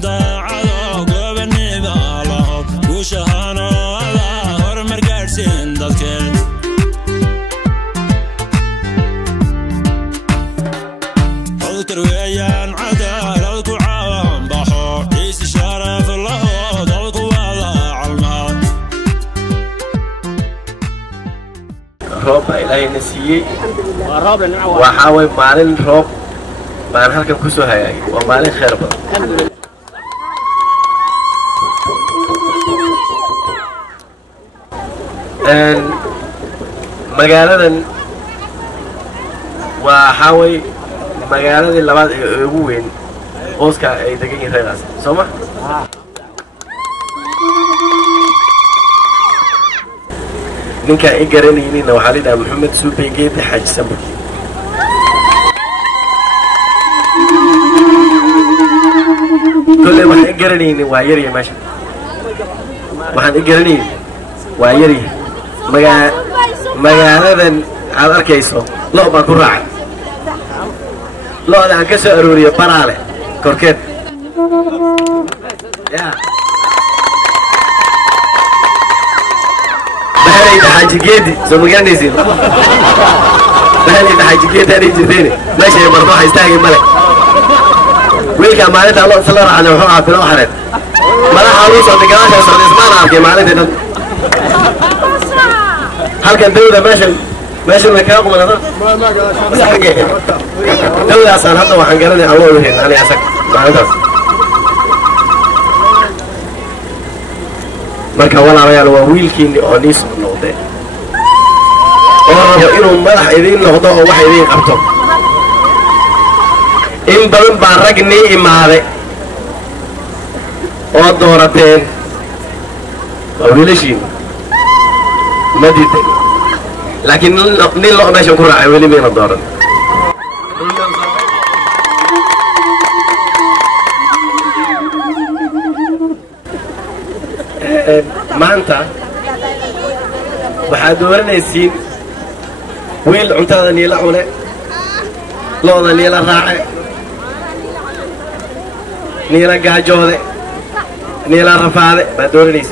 daacado gobonimo laho guushahana horumar gaarsiin dadkeen codkar weeyaan cadaalad ku caawin baxo is sharaf laho dadku wada calmaa roob ilaahay nasiiyay waxa way maalin roob baan halkan ku soo hayay waa maalin khayr badan magaaladan waxa way magaaladii labaad ee ugu weyn qoyska ay degan yihiin reeraas Soomaa ninka ay garanayeen waxa la yiraahdaa Maxamed Suubey Geed Xaj Sambuur كل ما يقرنين ويري ماشي واحد يقرنين ويري ما هذا على الكيسو لا ما كراعي لا أنا كسر أروري برالة كركت يا بهالي ده حاجة جدي زمجان نزيل بهالي ده حاجة جدي أنا جديني ماشي مرضوح يستاهل ملك ويلكم مالته الله صلى الله عليه وسلم في الأحرة ما له حلوس عند جواز يصير اسمعنا في مالته هل كان دولة ماشي مكانكم ولا لا؟ ما حاجة دولة أصلا هذا واحد قالني الله وهين أنا أسك مالته مركب ولا ريال وويلكين أنيس النوضة والله إنهم ملح إذين نهضوا واحد إذين قبضوا إن بدن بارقني إمارة أو دورتين أوليشين مديتين لكن نيل لقنا شكر عويلي من الدورن ما أنت بحدورنا السين ويل أنت هذا نيل عونه لا هذا نيل الراعي نيلا جاجوده نيلا رفاده بدورنيس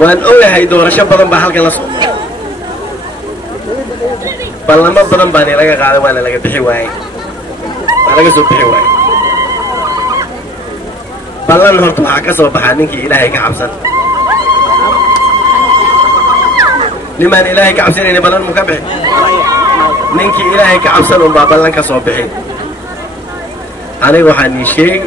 وأن أولى هاي دورة شبابا بحالك الله صوت بلما بدن باني لقى قاعدة وانا لقى بحواي وانا لقى سوق بحواي بلان هرت waxaa ka soo baxaa ninkii Ilaahay ka cabsan niman Ilaahay ka cabsanayna balan mu ka bixin ninkii Ilaahay ka cabsan oo balan ka soo bixin aniga waxaan ii sheeg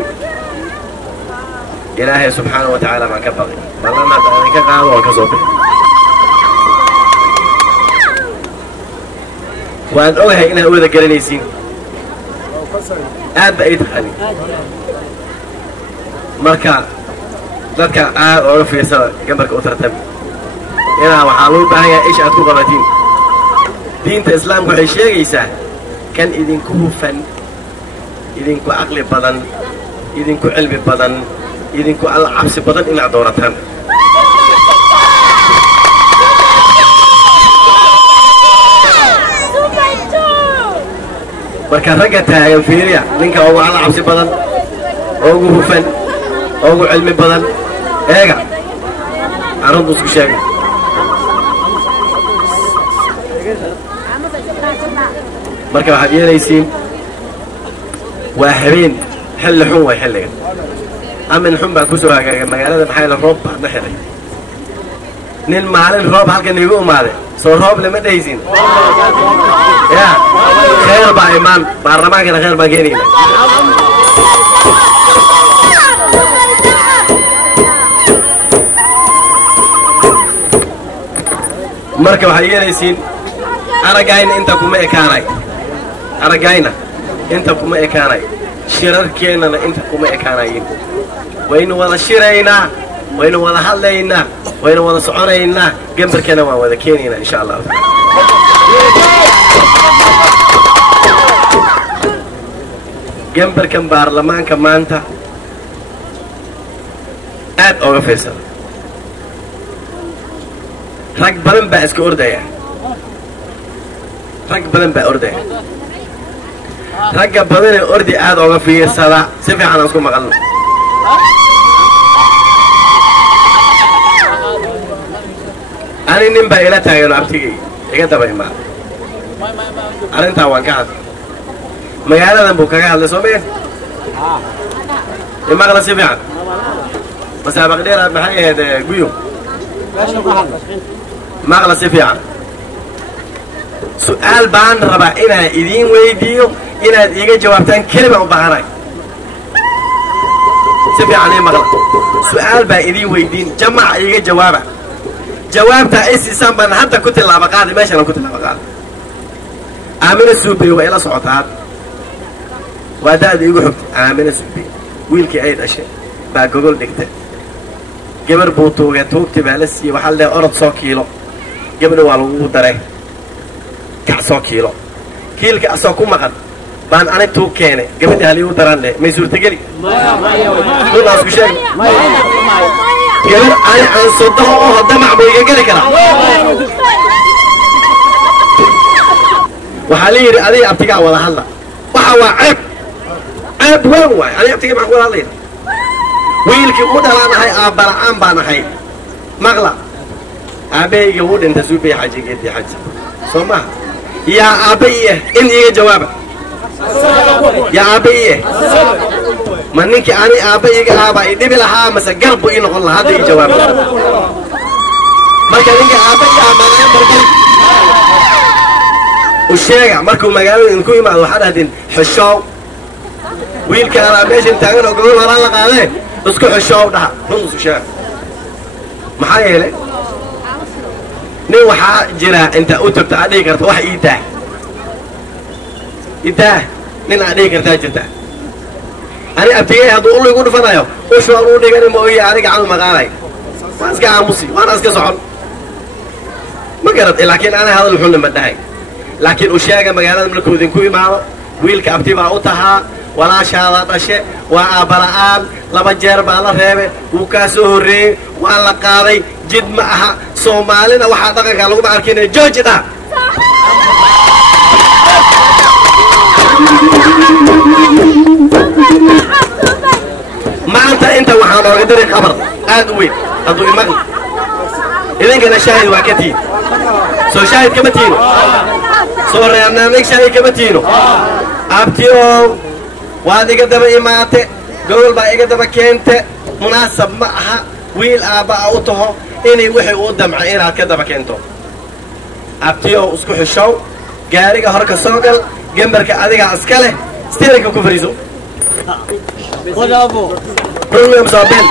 Ilaahay subhanahu wa ta'ala ma ka baqi balan hada ka qaado oo ka soo bixin waan ogahay inaad wada garanaysiin aad bay tahay marka dadka aad oo fiirsada gambarka u tartam ina waxa loo baahan yahay ish aad ku qabatiin diinta islaamku waxay sheegaysaa kan idinku hufan idinku aqli badan idinku cilmi badan idinku alla cabsi badan inaad doorataan marka ragga taagan fiiriya ninka oo alla cabsi badan oo hufan أو علم بدن إيه عرض وسك شاقي مركب حديث ليسين واحرين حل حوة يحلين أما نحن بكسرها كمجال هذا محل الرب نحري نين معلن الرب هل كان يقوم هذا صار الرب لما تيزين يا خير بايمان بارما كنا خير باجيني مركب حديث ليسين أرجعين أنت كم إكاناي أرجعينا أنت كم إكاناي شرر كينا أنت كم إكاناي وين ولا شرينا وين ولا حلينا وين ولا صعرينا جنب كنا ولا كينينا إن شاء الله جنب كم برلمان كمانتا أد أو فيصل rag badan baa iska ordaya rag badan baa ordaya ragga badanee ordi aad oga fiirsada si fiican aan isku maqalno ani nin baa ila taagano abtigay iga daba imaada arrintaa waan ka hadlay magaaladan buu kaga hadlay soo meen imaqla si fiican masaabaq dheer maxay ahayd guyo maqla si fiican su'aal baan rabaa inaan idiin weydiiyo inaad iiga jawaabtaan kelima u baahanahay si fiican ii maqla su'aal baa idiin weydiin jamaca iiga jawaaba jawaabtaa ay siisaan baan hadda ku tilaaba qaaday meeshaan ku tilaaba qaaday aamina suubey waa ila socotaa waa da'da iigu xogtay aamina suubey wiilkii ay dhashay baa gogol dhigtay gabar buu tuugay tuugti baa la siiyey waxaa la dhahay orod soo kiilo gabadha waa lagugu daray kac soo kiilo kiilka asoo ku maqan baan ani tuug keenay gabadhi haliigu daraan dheh may suurtageli runaa isku sheeg gabar ani aan sodaho oo damac buu iga geli karaa waxaa la yidhi adiga abtigaa wada hadla waxa waa ceeb ceeb weyn waay adiga abtiga maxaan wada hadlayna wiilkii u dhalaanahay aabbala'aan baan ahay maqla aabbahayga wuu dhinta suubay xaji geedii xaji soo maha yaa aabba ii ah in iiga jawaaba yaa aabba ii ah ma ninkii ani aabba iiga aabaa i dhibi lahaa mase garab buu ii noqon lahaa hadda ii jawaaba marka ninka aabba ii ah magaalada barbar u sheega markuu magaalada idinku imaado waxaad dhahdeen xishoow wiilka alaa meeshan taagan oo gobol horaan la qaadee isku xishoow dhaha run isu sheega maxaa yeelay nin waxaa jira inta u tagto aad dhihi karta wax idaah nin aad dhihi kartaa jirta ani abtigay hadduu ul igu dhufanayo ushuaan uu dhigani mooye aniga canu maqaanay waan iska aamusi waana iska socon ma garad laakiin ana hadal xunna ma dhahay laakiin u sheega magaalada markuu idinku imaado wiilka abti baa u tahaa walaashaada dhashe waa aabbala'aan 2 jeer baa la reebay wuu kaa soo horreeyey waa la qaaday jid ma aha soomaalina waxaa dhaqankaa laguma arkinaya jooji dhaha maanta inta waxaa nooga diri khabar aad u weyn hadduu imaqli idinkana shaahid waa ka tihin soo shaahid kama tiino soo reernaamig shaahid kama tiino abtiow waad iga daba imaate gobol baa iga daba keente munaasab ma aha wiil aabba'a u taho inay wixii uu damcay inaad ka daba keento abtiow isku xishow gaariga hor ka soo gal gembarka adigaa iska leh stirinka ku fariiso runwem soobeen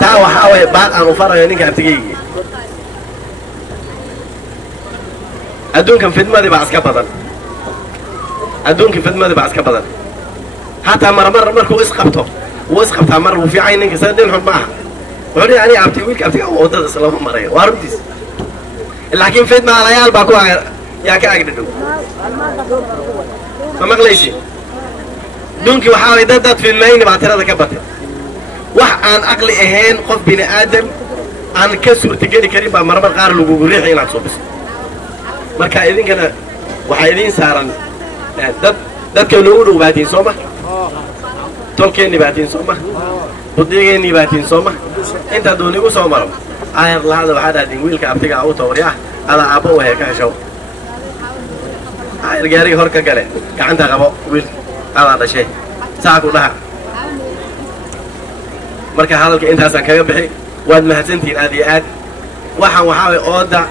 taa waxaa waye baad aan u farayo ninka abtigaygi adduunkan fidmadii baa iska badan adduunka fidmadii baa iska badan hataa marmar markuu isqabto wuu isqabtaa mar wuu fiicay ninka sa nin xun ma aha wuxuu dhihi aniga abti wiilka abtiga waddada islama marayo waa runtiis laakiin fidma alayaal baa ku yaa ka agdhadhow ma maqlaysi adduunkii waxaa way dad fidmayni baa tirada ka batay wax aan aqli ahayn qof bini aadam aan ka suurtageli karin baa marmar qaar lagugu riixi inaad soo biso marka idinkana waxaa idiin saaran dadka noogu dhow baatiin soo ma tolkeennii baatiin soo ma budigeennii baatiin soo ma inta hadduu nigu soo maro aayar lahada waxaa dhahdeen wiilka abtiga u tawri ah adaa aabba u hee ka heshow aayar gaariga hor ka gale gacanta qabo wiilka adaa dhashay saa ku dhaha marka hadalka intaasaan kaga bixi waad mahadsantihiin aad iyo aad waxaan waxaa way ooda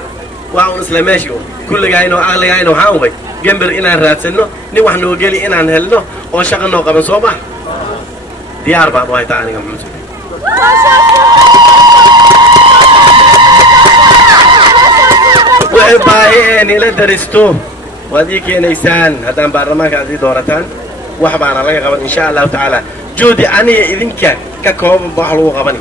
waa un isla meeshi un kulligayno aqligayno waxaa un way gember inaan raadsanno nin wax noo geli inaan helno oo shaqa noo qaban soo maha diyaar baan u haytaa aniga muxuu wixii baahi ee nila daristo waad ii keenaysaan haddaan baarlamaanka aad ii doorataan wax baana laga qaban insha allahu tacaala juudi aniga idinka ka kooban ba wax lagu qabani